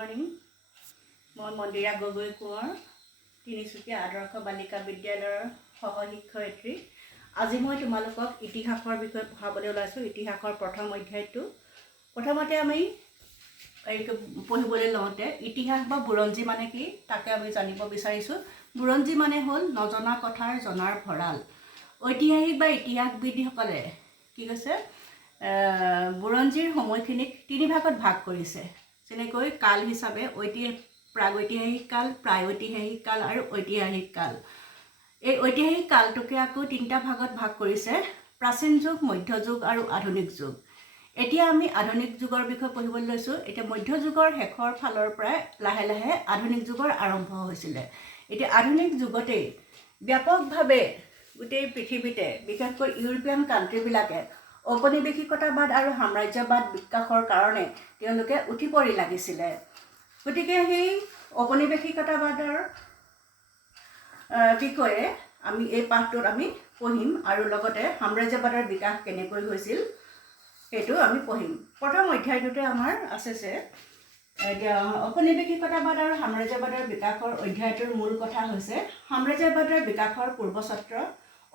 Morning মই মন্দিৰা গগৈ কোঁৱৰ তিনিচুকীয়া আদৰ্শ বালিকা বিদ্যালয়ৰ সহশিক্ষয়িত্ৰী। আজি মই তোমালোকক ইতিহাসৰ বিষয়ে পঢ়াবলৈ ওলাইছোঁ। ইতিহাসৰ প্ৰথম অধ্যায়টো প্ৰথমতে আমি পঢ়িবলৈ লওঁতে ইতিহাস বা বুৰঞ্জী মানে কি তাকে আমি জানিব বিচাৰিছোঁ। বুৰঞ্জী মানে হ'ল নজনা কথাৰ জনাৰ ভঁৰাল। ঐতিহাসিক বা ইতিহাসবিদসকলে কি কৈছে বুৰঞ্জীৰ সময়খিনিক তিনি ভাগত ভাগ কৰিছে। যেনেকৈ কাল হিচাপে প্ৰাগৈতিহাসিক কাল, প্ৰাগৈতিহাসিক কাল আৰু ঐতিহাসিক কাল। এই ঐতিহাসিক কালটোকে আকৌ তিনিটা ভাগত ভাগ কৰিছে: প্ৰাচীন যুগ, মধ্যযুগ আৰু আধুনিক যুগ। এতিয়া আমি আধুনিক যুগৰ বিষয়ে পঢ়িবলৈ লৈছোঁ। এতিয়া মধ্যযুগৰ শেষৰ ফালৰ পৰাই লাহে লাহে আধুনিক যুগৰ আৰম্ভ হৈছিলে। এতিয়া আধুনিক যুগতেই ব্যাপকভাৱে গোটেই পৃথিৱীতে বিশেষকৈ ইউৰোপীয়ান কাণ্ট্ৰিবিলাকে ঔপনিৱেশিকতাবাদ আৰু সাম্ৰাজ্যবাদ বিকাশৰ কাৰণে তেওঁলোকে উঠি পৰি লাগিছিলে। গতিকে সেই ঔপনিৱেশিকতাবাদৰ বিষয়ে আমি এই পাঠটোত আমি পঢ়িম আৰু লগতে সাম্ৰাজ্যবাদৰ বিকাশ কেনেকৈ হৈছিল সেইটো আমি পঢ়িম। প্ৰথম অধ্যায়টোতে আমাৰ আছে যে এতিয়া ঔপনিৱেশিকতাবাদ আৰু সাম্ৰাজ্যবাদৰ বিকাশৰ অধ্যায়টোৰ মূল কথা হৈছে সাম্ৰাজ্যবাদৰ বিকাশৰ পূৰ্বচত্ৰ,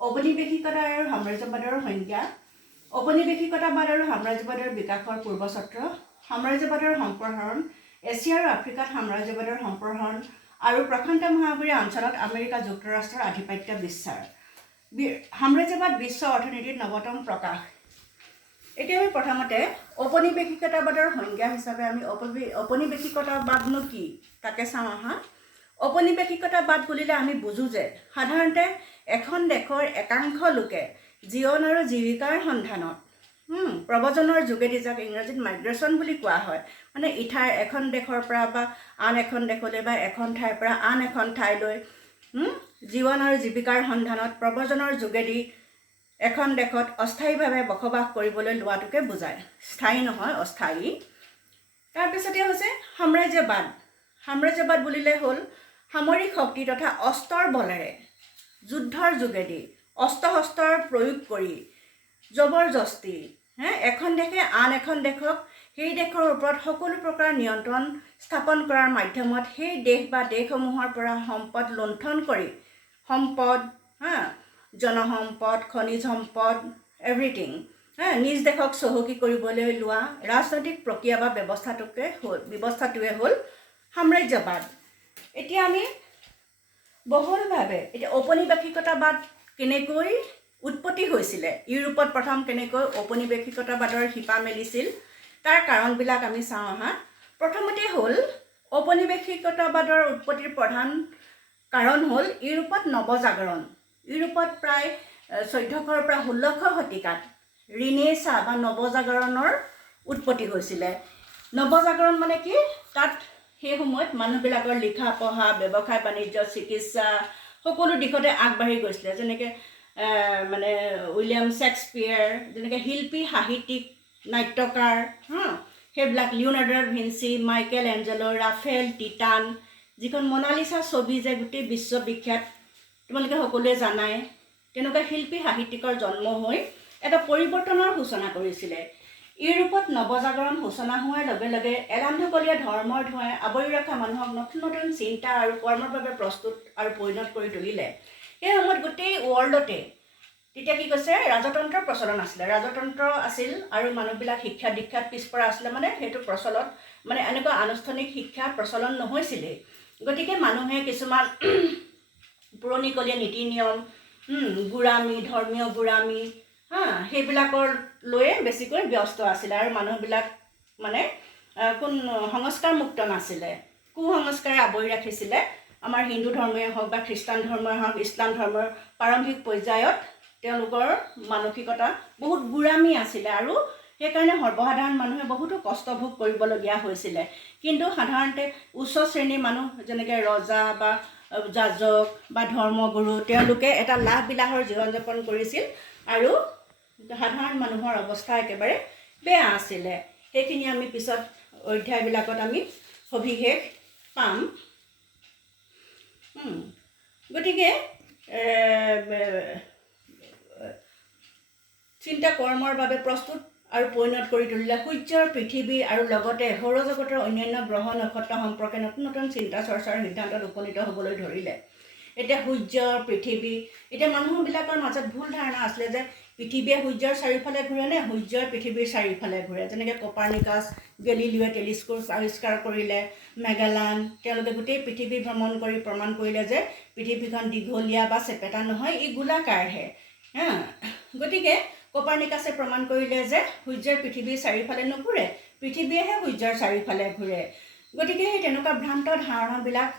ঔপনিৱেশিকতা আৰু সাম্ৰাজ্যবাদৰ সংজ্ঞা, ঔপনিৱেশিকতাবাদ আৰু সাম্ৰাজ্যবাদৰ বিকাশৰ পূৰ্বচত্ৰ, সাম্ৰাজ্যবাদৰ সম্প্ৰসাৰণ, এছিয়া আৰু আফ্ৰিকাত সাম্ৰাজ্যবাদৰ সম্প্ৰসাৰণ আৰু প্ৰশান্ত মহাসাগৰীয় অঞ্চলত আমেৰিকা যুক্তৰাষ্ট্ৰৰ আধিপত্য বিস্তাৰ, সাম্ৰাজ্যবাদ বিশ্ব অৰ্থনীতিৰ নৱতম প্ৰকাশ। এতিয়া আমি প্ৰথমতে ঔপনিৱেশিকতাবাদৰ সংজ্ঞা হিচাপে আমি ঔপনিৱেশিকতাবাদনো কি তাকে চাওঁ আহা। ঔপনিৱেশিকতাবাদ বুলিলে আমি বুজোঁ যে সাধাৰণতে এখন দেশৰ একাংশ লোকে জীৱন আৰু জীৱিকাৰ সন্ধানত প্ৰব্ৰজনৰ যোগেদি, যাক ইংৰাজীত মাইগ্ৰেশ্যন বুলি কোৱা হয়, মানে এখন দেশৰ পৰা বা আন এখন দেশলৈ বা এখন ঠাইৰ পৰা আন এখন ঠাইলৈ জীৱন আৰু জীৱিকাৰ সন্ধানত প্ৰব্ৰজনৰ যোগেদি এখন দেশত অস্থায়ীভাৱে বসবাস কৰিবলৈ লোৱাটোকে বুজায়। স্থায়ী নহয়, অস্থায়ী। তাৰপিছতে হৈছে সাম্ৰাজ্যবাদ। সাম্ৰাজ্যবাদ বুলিলে হ'ল সামৰিক শক্তি তথা অস্ত্ৰৰ বলেৰে যুদ্ধৰ যোগেদি অস্ত্ৰ শস্ত্ৰৰ প্ৰয়োগ কৰি জবৰদস্তি এখন দেশে আন এখন দেশক সেই দেশৰ ওপৰত সকলো প্ৰকাৰ নিয়ন্ত্ৰণ স্থাপন কৰাৰ মাধ্যমত সেই দেশ বা দেশসমূহৰ পৰা সম্পদ লুণ্ঠন কৰি সম্পদ, জনসম্পদ, খনিজ সম্পদ, এভৰিথিং নিজ দেশক চহকী কৰিবলৈ লোৱা ৰাজনৈতিক প্ৰক্ৰিয়া বা ব্যৱস্থাটোৱে হ'ল সাম্ৰাজ্যবাদ। এতিয়া আমি বহুলভাৱে এতিয়া ঔপনিৱেশিকতাবাদ কেনেকৈ উৎপত্তি হৈছিলে, ইউৰোপত প্ৰথম কেনেকৈ ঔপনিৱেশিকতাবাদৰ শিপা মেলিছিল তাৰ কাৰণবিলাক আমি চাওঁ আহা। প্ৰথমতে হ'ল ঔপনিৱেশিকতাবাদৰ উৎপত্তিৰ প্ৰধান কাৰণ হ'ল ইউৰোপত নৱজাগৰণ। ইউৰোপত প্ৰায় 1400 পৰা 1600 শতিকাত ৰিনেছা বা নৱজাগৰণৰ উৎপত্তি হৈছিলে। নৱজাগৰণ মানে কি, তাত সেই সময়ত মানুহবিলাকৰ লিখা পঢ়া, ব্যৱসায় বাণিজ্য, চিকিৎসা সকলো দিশতে আগবাঢ়ি গৈছিলে। যেনেকৈ মানে উইলিয়াম শ্বেক্সপিয়েৰ, যেনেকৈ শিল্পী, সাহিত্যিক, নাট্যকাৰ সেইবিলাক, Leonardo da Vinci, Michelangelo, Raphael, Titian, যিখন মনালিছা ছবি যে গোটেই বিশ্ববিখ্যাত তোমালোকে সকলোৱে জানাই, তেনেকুৱা শিল্পী সাহিত্যিকৰ জন্ম হৈ এটা পৰিৱৰ্তনৰ সূচনা কৰিছিলে। ইউৰোপত নৱজাগৰণ সূচনা হোৱাৰ লগে লগে এলান্ধকলীয়া ধৰ্মৰ ধোঁৱাই আৱৰি ৰখা মানুহক নতুন নতুন চিন্তা আৰু কৰ্মৰ বাবে প্ৰস্তুত আৰু পৰিণত কৰি তুলিলে। সেই সময়ত গোটেই ৱৰ্ল্ডতে তেতিয়া কি কৈছে, ৰাজতন্ত্ৰৰ প্ৰচলন আছিলে। ৰাজতন্ত্ৰ আছিল আৰু মানুহবিলাক শিক্ষা দীক্ষাত পিছপৰা আছিলে, মানে সেইটো প্ৰচলন মানে এনেকুৱা আনুষ্ঠানিক শিক্ষা প্ৰচলন নহৈছিলেই। গতিকে মানুহে কিছুমান পুৰণিকলীয়া নীতি নিয়ম, গোড়ামী, ধৰ্মীয় গোড়ামী সেইবিলাকৰ লৈয়ে বেছিকৈ ব্যস্ত আছিলে আৰু মানুহবিলাক মানে সংস্কাৰমুক্ত নাছিলে, কুসংস্কাৰে আৱৰি ৰাখিছিলে। আমাৰ হিন্দু ধৰ্মই হওক বা খ্ৰীষ্টান ধৰ্মই হওক, ইছলাম ধৰ্মৰ প্ৰাৰম্ভিক পৰ্যায়ত তেওঁলোকৰ মানসিকতা বহুত গোড়ামী আছিলে আৰু সেইকাৰণে সৰ্বসাধাৰণ মানুহে বহুতো কষ্ট ভোগ কৰিবলগীয়া হৈছিলে। কিন্তু সাধাৰণতে উচ্চ শ্ৰেণীৰ মানুহ যেনেকৈ ৰজা বা যাজক বা ধৰ্মগুৰু, তেওঁলোকে এটা লাভ বিলাসৰ জীৱন যাপন কৰিছিল আৰু সাধাৰণ মানুহৰ অৱস্থা একেবাৰে বেয়া আছিলে। সেইখিনি আমি পিছত অধ্যায়বিলাকত আমি সবিশেষ পাম। গতিকে চিন্তা কৰ্মৰ বাবে প্ৰস্তুত আৰু পৰিণত কৰি তুলিলে। সূৰ্যৰ, পৃথিৱী আৰু লগতে সৌৰজগতৰ অন্যান্য গ্ৰহ নক্ষত্ৰ সম্পৰ্কে নতুন নতুন চিন্তা চৰ্চাৰ সিদ্ধান্তত উপনীত হ'বলৈ ধৰিলে। এতিয়া সূৰ্য, পৃথিৱী, এতিয়া মানুহবিলাকৰ মাজত ভুল ধাৰণা আছিলে যে পৃথিৱীয়ে সূৰ্যৰ চাৰিওফালে ঘূৰে নে সূৰ্যই পৃথিৱীৰ চাৰিওফালে ঘূৰে। যেনেকৈ কপাৰ্নিকাছ, গেলিলিঅ'য়ে টেলিস্কোপ আৱিষ্কাৰ কৰিলে, মেগেলান, তেওঁলোকে গোটেই পৃথিৱী ভ্ৰমণ কৰি প্ৰমাণ কৰিলে যে পৃথিৱীখন দীঘলীয়া বা চেপেটা নহয়, ই গোলাকাৰহে। গতিকে কপাৰ্নিকাছে প্ৰমাণ কৰিলে যে সূৰ্যই পৃথিৱীৰ চাৰিওফালে নুঘূৰে, পৃথিৱীয়েহে সূৰ্যৰ চাৰিওফালে ঘূৰে। গতিকে সেই তেনেকুৱা ভ্ৰান্ত ধাৰণাবিলাক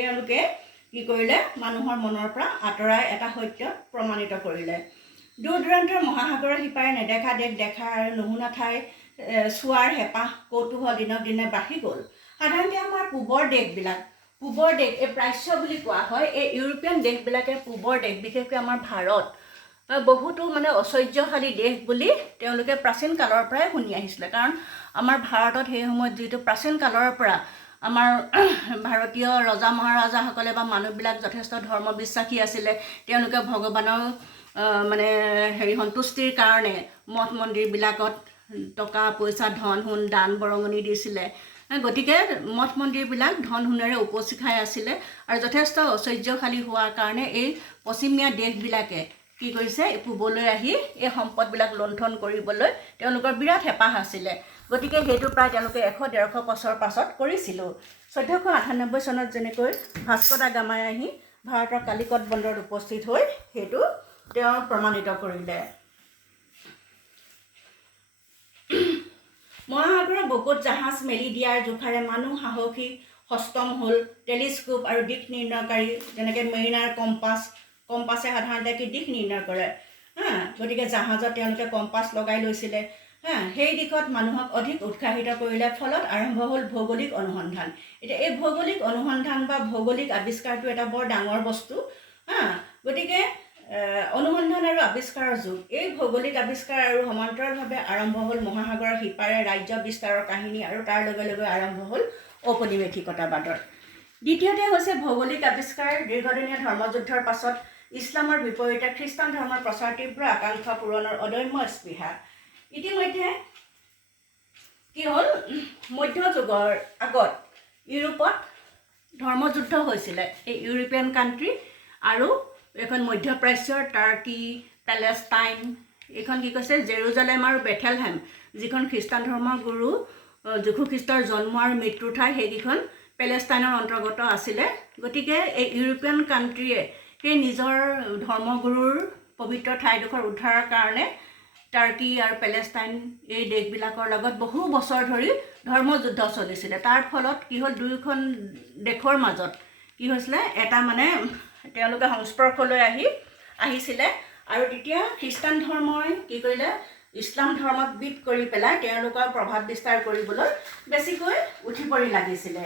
এওঁলোকে কি কৰিলে, মানুহৰ মনৰ পৰা আঁতৰাই এটা সত্য প্ৰমাণিত কৰিলে। দূৰ দূৰান্তৰ মহাসাগৰৰ সিপাৰে নেদেখা দেশ দেখা আৰু নুশুনা ঠাই চোৱাৰ হেঁপাহ কৌতূহল দিনক দিনে বাঢ়ি গ'ল। সাধাৰণতে আমাৰ পূবৰ দেশ, এই প্ৰাচ্য বুলি কোৱা হয়, এই ইউৰোপীয়ান দেশবিলাকে পূবৰ দেশ, বিশেষকৈ আমাৰ ভাৰত বহুতো মানে ঐশ্বৰ্যশালী দেশ বুলি তেওঁলোকে প্ৰাচীন কালৰ পৰাই শুনি আহিছিলে। কাৰণ আমাৰ ভাৰতত সেই সময়ত যিটো প্ৰাচীন কালৰ পৰা আমাৰ ভাৰতীয় ৰজা মহাৰাজাসকলে বা মানুহবিলাক যথেষ্ট ধৰ্ম বিশ্বাসী আছিলে। তেওঁলোকে ভগৱানৰ মানে সন্তুষ্টিৰ কাৰণে মঠ মন্দিৰবিলাকত টকা পইচা ধন সোণ দান বৰঙণি দিছিলে। গতিকে মঠ মন্দিৰবিলাক ধন সোণেৰে উপচি খাই আছিলে আৰু যথেষ্ট ঐশ্বৰ্যশালী হোৱাৰ কাৰণে এই পশ্চিমীয়া দেশবিলাকে কি কৰিছে, পূবলৈ আহি এই সম্পদবিলাক লুণ্ঠন কৰিবলৈ তেওঁলোকৰ বিৰাট হেঁপাহ আছিলে। গতিকে সেইটো প্ৰায় তেওঁলোকে 100-150 বছৰ পাছত কৰিছিলোঁ। 1498 চনত যেনেকৈ ভাস্কো দা গামাই আহি ভাৰতৰ কালিকট বন্দৰত উপস্থিত হৈ সেইটো তেওঁ প্ৰমাণিত কৰিলে। মহাসাগৰৰ বুকুত জাহাজ মেলি দিয়াৰ জোখাৰে মানুহ সাহসী সষ্টম হ'ল। টেলিস্কোপ আৰু দিশ নিৰ্ণয়কাৰী যেনেকৈ মেৰিনাৰ কম্পাছে সাধাৰণতে কি দিশ নিৰ্ণয় কৰে। গতিকে জাহাজত তেওঁলোকে কম্পাছ লগাই লৈছিলে। সেই দিশত মানুহক অধিক উৎসাহিত কৰিলে। ফলত আৰম্ভ হ'ল ভৌগোলিক অনুসন্ধান। এতিয়া এই ভৌগোলিক অনুসন্ধান বা ভৌগোলিক আৱিষ্কাৰটো এটা বৰ ডাঙৰ বস্তু। গতিকে অনুসন্ধান আৰু আৱিষ্কাৰৰ যুগ। এই ভৌগোলিক আৱিষ্কাৰ আৰু সমান্তৰালভাৱে আৰম্ভ হ'ল মহাসাগৰৰ সিপাৰে ৰাজ্য বিস্তাৰৰ কাহিনী আৰু তাৰ লগে লগে আৰম্ভ হ'ল ঔপনিৱেশিকতাবাদৰ। দ্বিতীয়তে হৈছে ভৌগোলিক আৱিষ্কাৰ। দীৰ্ঘদিনীয়া ধৰ্মযুদ্ধৰ পাছত ইছলামৰ বিপৰীতে খ্ৰীষ্টান ধৰ্মৰ প্ৰচাৰ, তীব্ৰ আকাংক্ষা পূৰণৰ অদম্য স্পৃহা। ইতিমধ্যে কি হ'ল, মধ্যযুগৰ আগত ইউৰোপত ধৰ্মযুদ্ধ হৈছিলে। এই ইউৰোপিয়ান কাণ্ট্ৰি আৰু এখন মধ্যপ্ৰাচ্যৰ টাৰ্কি, পেলেষ্টাইন, এইখন কি কৈছে জেৰুজালেম আৰু বেথেলহেম, যিখন খ্ৰীষ্টান ধৰ্মৰ গুৰু যীশু খ্ৰীষ্টৰ জন্ম আৰু মৃত্যুৰ ঠাই, সেইকেইখন পেলেষ্টাইনৰ অন্তৰ্গত আছিলে। গতিকে এই ইউৰোপিয়ান কাণ্ট্ৰিয়ে সেই নিজৰ ধৰ্মগুৰুৰ পবিত্ৰ ঠাইডোখৰ উদ্ধাৰৰ কাৰণে টাৰ্কি আৰু পেলেষ্টাইন এই দেশবিলাকৰ লগত বহু বছৰ ধৰি ধৰ্মযুদ্ধ চলিছিলে। তাৰ ফলত কি হ'ল, দুয়োখন দেশৰ মাজত কি হৈছিলে, এটা মানে তেওঁলোকে সংস্পৰ্শলৈ আহিছিলে। আৰু তেতিয়া খ্ৰীষ্টান ধৰ্মই কি কৰিলে, ইছলাম ধৰ্মক বিট কৰি পেলাই তেওঁলোকৰ প্ৰভাৱ বিস্তাৰ কৰিবলৈ বেছিকৈ উঠি পৰি লাগিছিলে।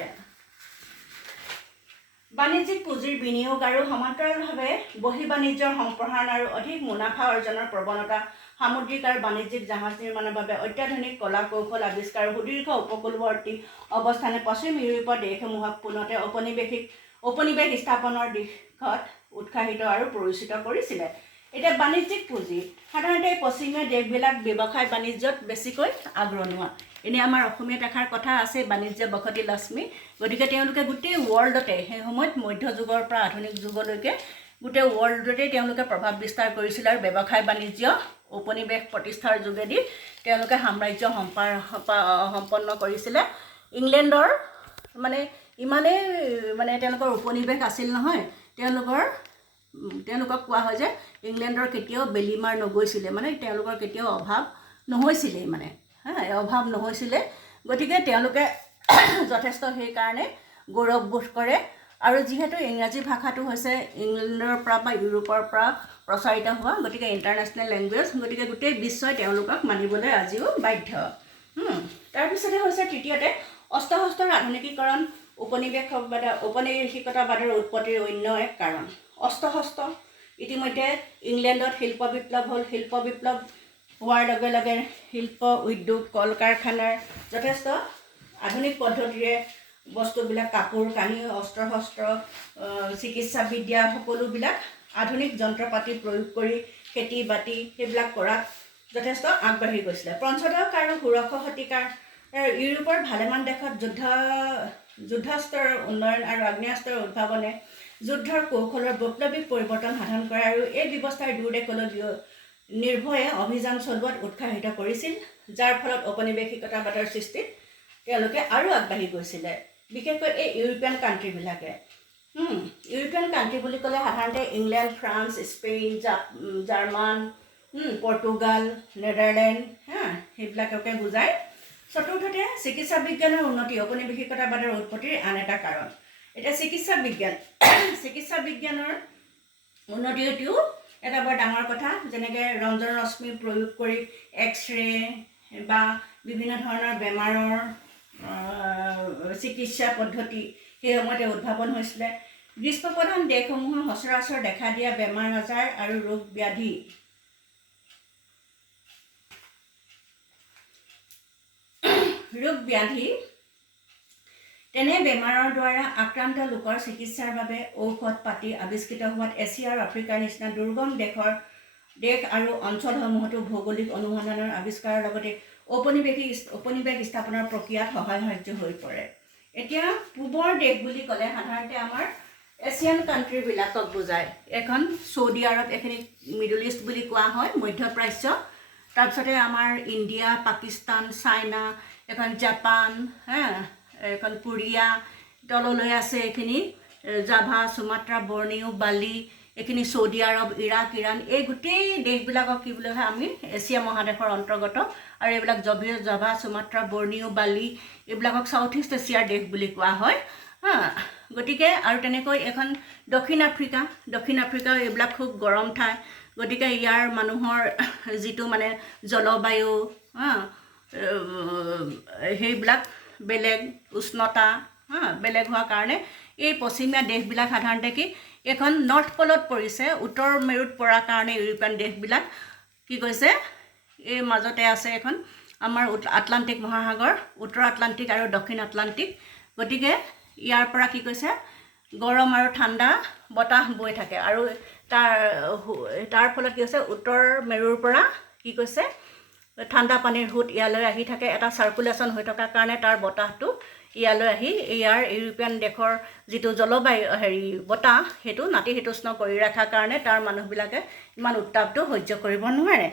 বাণিজ্যিক পুঁজিৰ বিনিয়োগ আৰু সমান্তৰালভাৱে বহিঃবাণিজ্যৰ সম্প্ৰসাৰণ আৰু অধিক মুনাফা অৰ্জনৰ প্ৰৱণতা, সামুদ্ৰিক আৰু বাণিজ্যিক জাহাজ নিৰ্মাণৰ বাবে অত্যাধুনিক কলা কৌশল আৱিষ্কাৰ, সুদীৰ্ঘ উপকূলৱৰ্তী অৱস্থানে পশ্চিম ইউৰোপৰ দেশসমূহক পুনতে ঔপনিৱেশ স্থাপনৰ দিশত উৎসাহিত আৰু পৰিচিত কৰিছিলে। এতিয়া বাণিজ্যিক পুঁজি, সাধাৰণতে পশ্চিমীয়া দেশবিলাক ব্যৱসায় বাণিজ্যত বেছিকৈ আগৰণুৱা। এনেই আমাৰ অসমীয়াত এষাৰ কথা আছে, বাণিজ্য বসতি লক্ষ্মী। গতিকে তেওঁলোকে গোটেই ৱৰ্ল্ডতে সেই সময়ত মধ্যযুগৰ পৰা আধুনিক যুগলৈকে গোটেই ৱৰ্ল্ডতে তেওঁলোকে প্ৰভাৱ বিস্তাৰ কৰিছিল আৰু ব্যৱসায় বাণিজ্য ঔপনিৱেশ প্ৰতিষ্ঠাৰ যোগেদি তেওঁলোকে সাম্ৰাজ্য সম্পন্ন কৰিছিলে। ইংলেণ্ডৰ মানে ইমানেই মানে তেওঁলোকৰ উপনিৱেশ আছিল নহয়, তেওঁলোকক কোৱা হয় যে ইংলেণ্ডৰ কেতিয়াও বেলিমাৰ নগৈছিলে, মানে তেওঁলোকৰ কেতিয়াও অভাৱ নহৈছিলেই, মানে অভাৱ নহৈছিলে। গতিকে তেওঁলোকে যথেষ্ট সেইকাৰণে গৌৰৱবোধ কৰে। আৰু যিহেতু ইংৰাজী ভাষাটো হৈছে ইংলেণ্ডৰ পৰা বা ইউৰোপৰ পৰা প্ৰচাৰিত হোৱা, গতিকে ইণ্টাৰনেশ্যনেল লেংগুৱেজ, গতিকে গোটেই বিশ্বই তেওঁলোকক মানিবলৈ আজিও বাধ্য। তাৰপিছতে হৈছে তৃতীয়তে অস্ত্ৰ-শস্ত্ৰৰ আধুনিকীকৰণ, ঔপনিৱেশিকতাবাদৰ উৎপত্তিৰ অন্য এক কাৰণ। অস্ত্ৰ-শস্ত্ৰ ইতিমধ্যে ইংলেণ্ডত শিল্প বিপ্লৱ হ'ল। শিল্প বিপ্লৱ হোৱাৰ লগে লগে শিল্প উদ্যোগ, কল কাৰখানাৰ যথেষ্ট আধুনিক পদ্ধতিৰে বস্তুবিলাক, কাপোৰ কানি, অস্ত্ৰ শস্ত্ৰ, চিকিৎসা বিদ্যা, সকলোবিলাক আধুনিক যন্ত্ৰ পাতি প্ৰয়োগ কৰি খেতি বাতি সেইবিলাক কৰাত যথেষ্ট আগবাঢ়ি গৈছিলে। পঞ্চদশ আৰু ষোড়শ শতিকাৰ ইউৰোপৰ ভালেমান দেশত যুদ্ধাস্ত্ৰৰ উন্নয়ন আৰু আগ্নেয়াস্ত্ৰৰ উদ্ভাৱনে যুদ্ধৰ কৌশলৰ বৈপ্লৱিক পৰিৱৰ্তন সাধন কৰে আৰু এই ব্যৱস্থাৰ দুয়োদেশলৈ নিৰ্ভয়ে অভিযান চলোৱাত উৎসাহিত কৰিছিল, যাৰ ফলত ঔপনিৱেশিকতাবাদৰ সৃষ্টিত তেওঁলোকে আৰু আগবাঢ়ি গৈছিলে, বিশেষকৈ এই ইউৰোপীয়ান কাণ্ট্ৰিবিলাকে। ইউৰোপীয়ান কাণ্ট্ৰি বুলি ক'লে সাধাৰণতে England, France, Spain, German, Portugal, Netherland সেইবিলাককে বুজায়। চতুৰ্থতে চিকিৎসা বিজ্ঞানৰ উন্নতি ঔপনিৱেশিকতাবাদৰ উৎপত্তিৰ আন এটা কাৰণ। এতিয়া চিকিৎসা বিজ্ঞানৰ উন্নতিটোও এটা বৰ ডাঙৰ কথা। যেনেকৈ ৰঞ্জন ৰশ্মি প্ৰয়োগ কৰি এক্সৰে বা বিভিন্ন ধৰণৰ বেমাৰৰ চিকিৎসা পদ্ধতি সেই সময়তে উদ্ভাৱন হৈছিলে। গ্ৰীষ্মপ্ৰধান দেশসমূহৰ সচৰাচৰ দেখা দিয়া বেমাৰ আজাৰ আৰু ৰোগ ব্যাধি তেনে বেমাৰৰ দ্বাৰা আক্ৰান্ত লোকৰ চিকিৎসাৰ বাবে ঔষধ পাতি আৱিষ্কৃত হোৱাত এছিয়া আৰু আফ্ৰিকাৰ নিচিনা দুৰ্গম দেশ আৰু অঞ্চলসমূহতো ভৌগোলিক অনুসন্ধানৰ আৱিষ্কাৰৰ লগতে ঔপনিৱেশ স্থাপনৰ প্ৰক্ৰিয়াত সহায় সাহায্য হৈ পৰে। এতিয়া পূবৰ দেশ বুলি ক'লে সাধাৰণতে আমাৰ এছিয়ান কাণ্ট্ৰিবিলাকক বুজায়। এখন চৌদি আৰৱ, এইখিনি মিডল ইষ্ট বুলি কোৱা হয়, মধ্যপ্ৰাচ্য। তাৰপিছতে আমাৰ ইণ্ডিয়া, পাকিস্তান, চাইনা, এখন জাপান, এখন কোৰিয়া, তললৈ আছে এইখিনি জাভা, সুমাত্ৰা, বৰ্নিও, বালি, এইখিনি চৌদি আৰৱ, ইৰাক, ইৰাণ, এই গোটেই দেশবিলাকক কি বুলি কয় আমি এছিয়া মহাদেশৰ অন্তৰ্গত। আৰু এইবিলাক জাভা, সুমাত্ৰা, বৰ্নিও, বালি এইবিলাকক চাউথ ইষ্ট এছিয়াৰ দেশ বুলি কোৱা হয়। গতিকে আৰু তেনেকৈ এখন দক্ষিণ আফ্ৰিকা এইবিলাক খুব গৰম ঠাই। গতিকে ইয়াৰ মানুহৰ যিটো মানে জলবায়ু সেইবিলাক বেলেগ, উষ্ণতা বেলেগ হোৱাৰ কাৰণে এই পশ্চিমীয়া দেশবিলাক সাধাৰণতে কি এখন নৰ্থ পলত পৰিছে, উত্তৰ মেৰুত পৰাৰ কাৰণে ইউৰোপীয়ান দেশবিলাক কি কৈছে এই মাজতে আছে এখন আমাৰ আটলাণ্টিক মহাসাগৰ, উত্তৰ আটলাণ্টিক আৰু দক্ষিণ আটলাণ্টিক। গতিকে ইয়াৰ পৰা কি কৈছে গৰম আৰু ঠাণ্ডা বতাহ বৈ থাকে আৰু তাৰ ফলত কি হৈছে উত্তৰ মেৰুৰ পৰা কি কৈছে ঠাণ্ডা পানীৰ সোঁত ইয়ালৈ আহি থাকে। এটা চাৰ্কুলেশ্যন হৈ থকাৰ কাৰণে তাৰ বতাহটো ইয়ালৈ আহি ইয়াৰ ইউৰোপীয়ান দেশৰ যিটো জলবায়ু বতাহ সেইটো নাতিশীতোষ্ণ কৰি ৰখাৰ কাৰণে তাৰ মানুহবিলাকে ইমান উত্তাপটো সহ্য কৰিব নোৱাৰে।